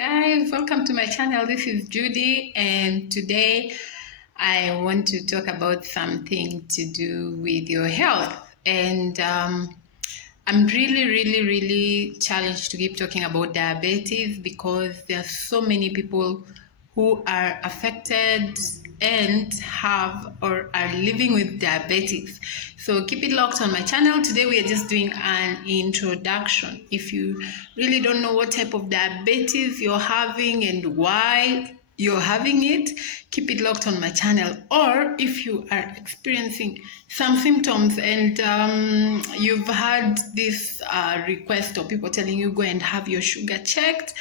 guys, welcome to my channel. This is Judy, and today I want to talk about something to do with your health. And I'm really challenged to keep talking about diabetes because there are so many people who are affected and have or are living with diabetes. So keep it locked on my channel. Today we are just doing an introduction. If you really don't know what type of diabetes you're having and why you're having it, keep it locked on my channel. Or if you are experiencing some symptoms and you've had this request or people telling you go and have your sugar checked,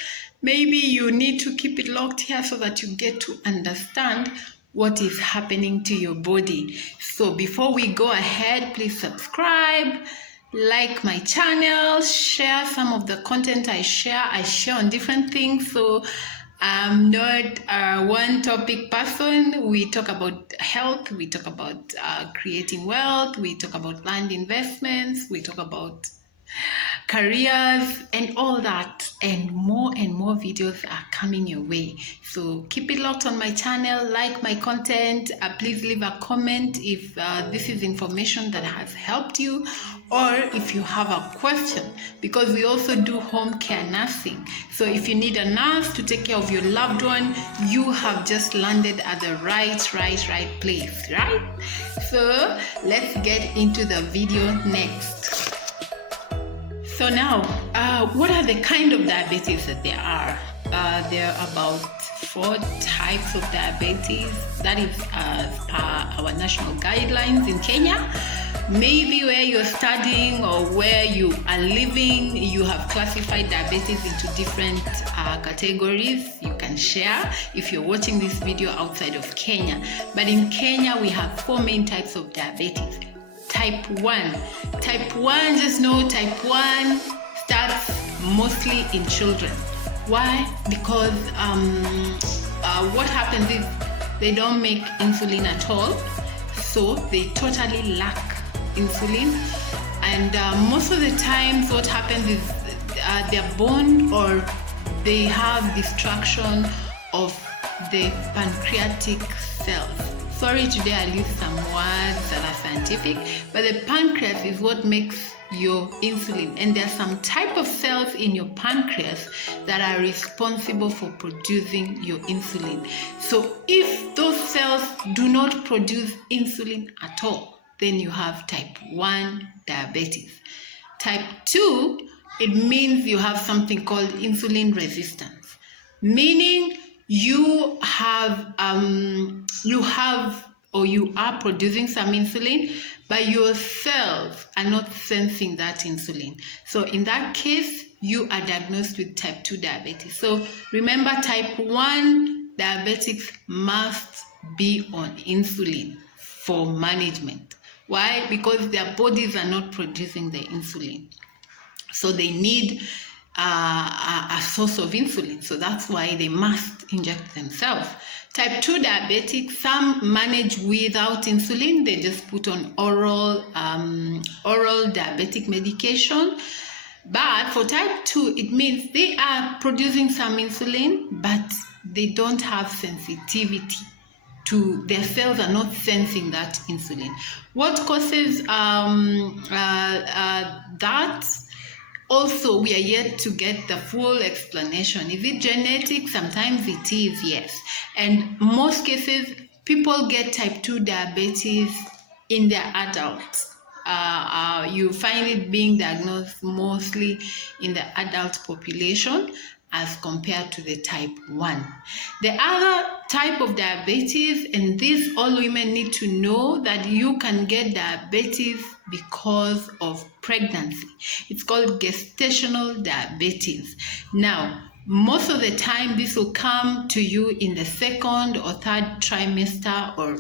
maybe you need to keep it locked here so that you get to understand what is happening to your body. So before we go ahead, please subscribe, like my channel, share some of the content I share. I share on different things, so I'm not a one topic person. We talk about health, we talk about creating wealth, we talk about land investments, we talk about careers and all that, and more videos are coming your way. So keep it locked on my channel, like my content, please leave a comment if this is information that has helped you, or if you have a question, because we also do home care nursing. So if you need a nurse to take care of your loved one, you have just landed at the right place, right? So let's get into the video next. So now, what are the kind of diabetes that there are? There are about 4 types of diabetes. That is as per our national guidelines in Kenya. Maybe where you're studying or where you are living, you have classified diabetes into different categories. You can share if you're watching this video outside of Kenya. But in Kenya, we have 4 main types of diabetes. Type 1. Type 1, just know type 1 starts mostly in children. Why? Because what happens is they don't make insulin at all, so they totally lack insulin. And most of the times what happens is they're born or they have destruction of the pancreatic cells. Sorry, today I use some words that are scientific, but the pancreas is what makes your insulin, and there are some type of cells in your pancreas that are responsible for producing your insulin. So if those cells do not produce insulin at all, then you have type 1 diabetes. Type 2, it means you have something called insulin resistance, meaning you are producing some insulin, but your cells are not sensing that insulin. So in that case, you are diagnosed with type 2 diabetes. So remember, type 1 diabetics must be on insulin for management. Why? Because their bodies are not producing the insulin. So they need a source of insulin. So that's why they must inject themselves. Type 2 diabetics, some manage without insulin. They just put on oral diabetic medication. But for type 2, it means they are producing some insulin, but they don't have sensitivity to, their cells are not sensing that insulin. What causes that? Also, we are yet to get the full explanation. Is it genetic? Sometimes it is, yes. And most cases, people get type 2 diabetes in their adults. You find it being diagnosed mostly in the adult population as compared to the type 1. The other type of diabetes, and this all women need to know, that you can get diabetes because of pregnancy. It's called gestational diabetes. Now, most of the time this will come to you in the 2nd or 3rd trimester, or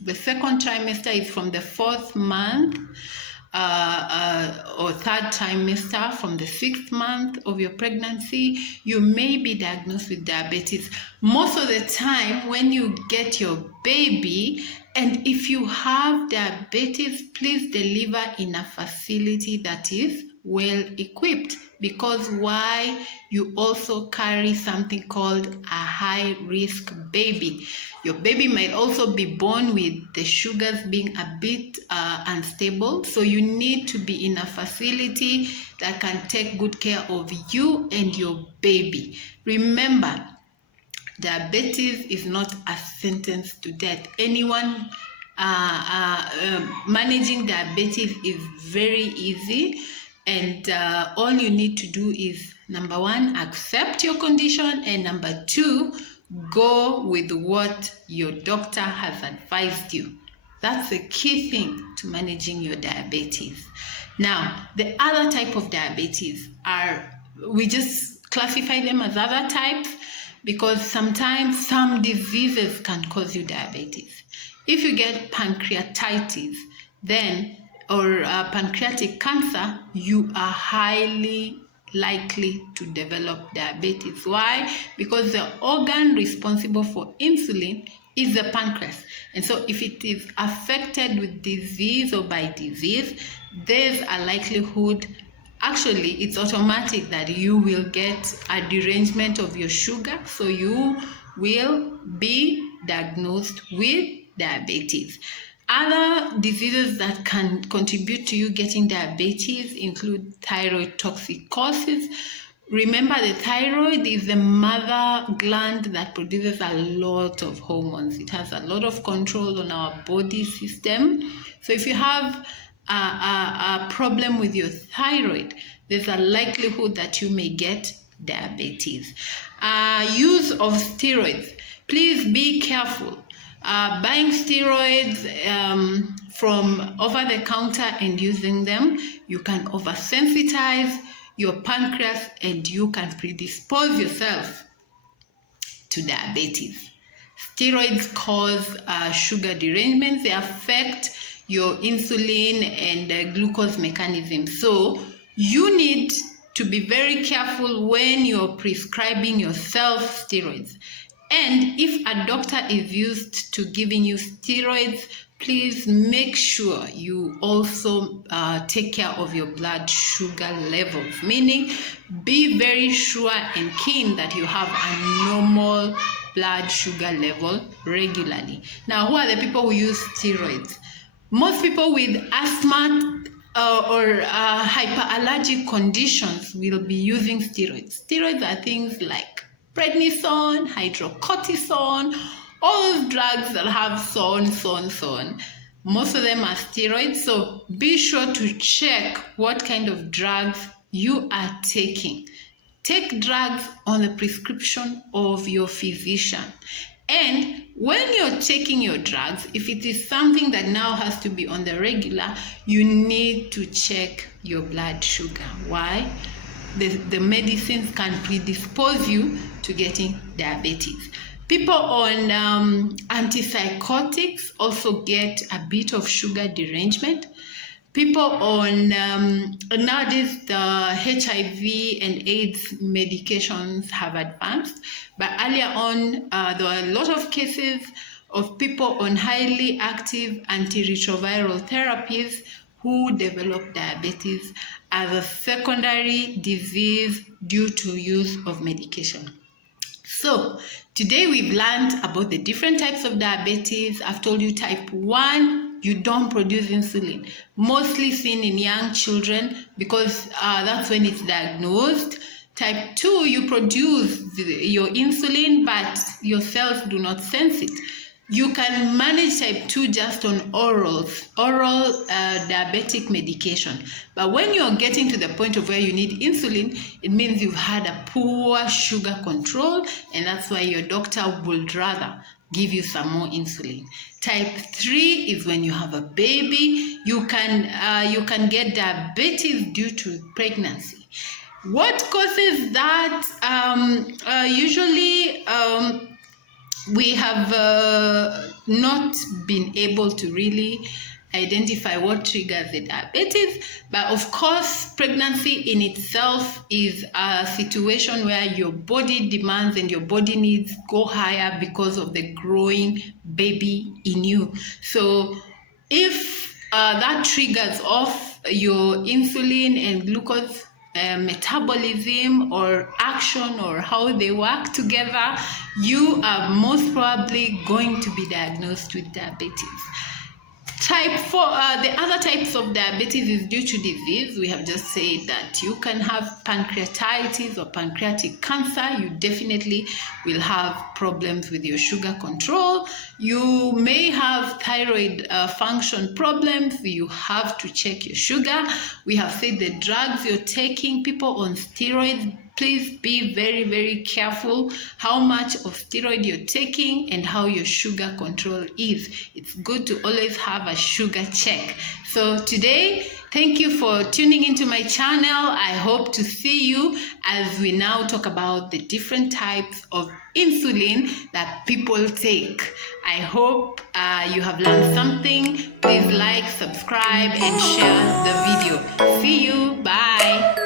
the 2nd trimester is from the 4th month, or 3rd trimester from the 6th month of your pregnancy. You may be diagnosed with diabetes. Most of the time when you get your baby, and if you have diabetes, please deliver in a facility that is well equipped, because why? You also carry something called a high risk baby. Your baby might also be born with the sugars being a bit unstable, so you need to be in a facility that can take good care of you and your baby. Remember, diabetes is not a sentence to death. Anyone managing diabetes is very easy, and all you need to do is, number one, accept your condition, and number two, go with what your doctor has advised you. That's the key thing to managing your diabetes. Now, the other type of diabetes we just classify them as other types because sometimes some diseases can cause you diabetes. If you get pancreatitis, or pancreatic cancer, you are highly likely to develop diabetes. Why? Because the organ responsible for insulin is the pancreas. And so if it is affected with disease or by disease, there's a likelihood, actually it's automatic, that you will get a derangement of your sugar, so you will be diagnosed with diabetes. Other diseases that can contribute to you getting diabetes include thyroid toxicosis. Remember, the thyroid is the mother gland that produces a lot of hormones. It has a lot of control on our body system. So if you have a problem with your thyroid, there's a likelihood that you may get diabetes. Use of steroids. Please be careful. Buying steroids from over the counter and using them, you can oversensitize your pancreas and you can predispose yourself to diabetes. Steroids cause sugar derangements. They affect your insulin and glucose mechanism. So you need to be very careful when you're prescribing yourself steroids. And if a doctor is used to giving you steroids, please make sure you also take care of your blood sugar levels. Meaning, be very sure and keen that you have a normal blood sugar level regularly. Now, who are the people who use steroids? Most people with asthma or hyperallergic conditions will be using steroids. Steroids are things like prednisone, hydrocortisone, all those drugs that have so on. Most of them are steroids, so be sure to check what kind of drugs you are taking. Take drugs on the prescription of your physician. And when you're taking your drugs, if it is something that now has to be on the regular, you need to check your blood sugar. Why? The medicines can predispose you to getting diabetes. People on antipsychotics also get a bit of sugar derangement. People on nowadays the HIV and AIDS medications have advanced, but earlier on there were a lot of cases of people on highly active antiretroviral therapies who developed diabetes as a secondary disease due to use of medication. So today we've learned about the different types of diabetes. I've told you type 1, you don't produce insulin, mostly seen in young children because that's when it's diagnosed. Type 2, you produce your insulin, but your cells do not sense it. You can manage type 2 just on oral diabetic medication. But when you're getting to the point of where you need insulin, it means you've had a poor sugar control, and that's why your doctor would rather give you some more insulin. Type 3 is when you have a baby. You can get diabetes due to pregnancy. What causes that? Usually, we have not been able to really identify what triggers the diabetes, but of course pregnancy in itself is a situation where your body demands and your body needs go higher because of the growing baby in you. So if that triggers off your insulin and glucose metabolism or action or how they work together, you are most probably going to be diagnosed with diabetes. Type 4, the other types of diabetes is due to disease. We have just said that you can have pancreatitis or pancreatic cancer. You definitely will have problems with your sugar control. You may have thyroid function problems. You have to check your sugar. We have said the drugs you're taking, people on steroids, please be very, very careful how much of steroid you're taking and how your sugar control is. It's good to always have a sugar check. So today, thank you for tuning into my channel. I hope to see you as we now talk about the different types of insulin that people take. I hope you have learned something. Please like, subscribe, and share the video. See you. Bye.